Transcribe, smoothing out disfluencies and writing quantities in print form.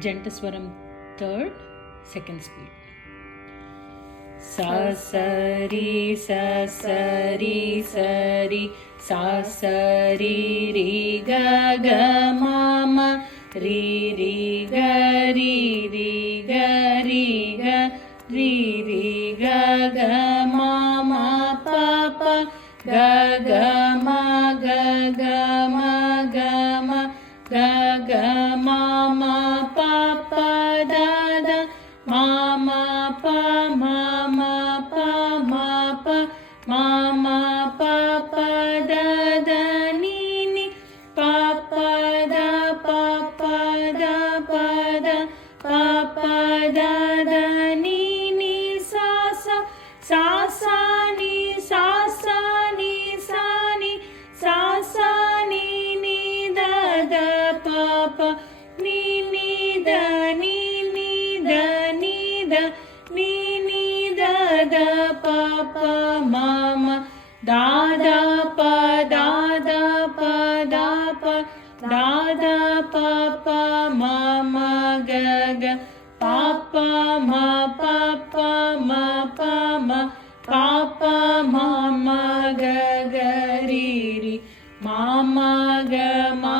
Jantaswaram third, second speed. Sa sari sa sari sari sa sari ri ga ga ma ma ri ri ga ri ri ga ri ga ri ri ga ga ma ma pa pa ga ga ma ga ga ma ga ma ga ga ma ma pa pa da da ma ma pa ma ma pa ma pa ma ma pa pa da da ni ni pa pa da pa pa da pa da pa pa da da ni ni sa sa sa sa ni sa sa ni sa ni sa sa ni ni da da pa pa ni ni da ni ni da ni da ni ni da da pa pa ma ma da da pa da da pa da pa da da pa pa ma ma ga ga pa pa ma pa pa ma pa ma pa pa ma ma ga ga ri ri ma ma ga ma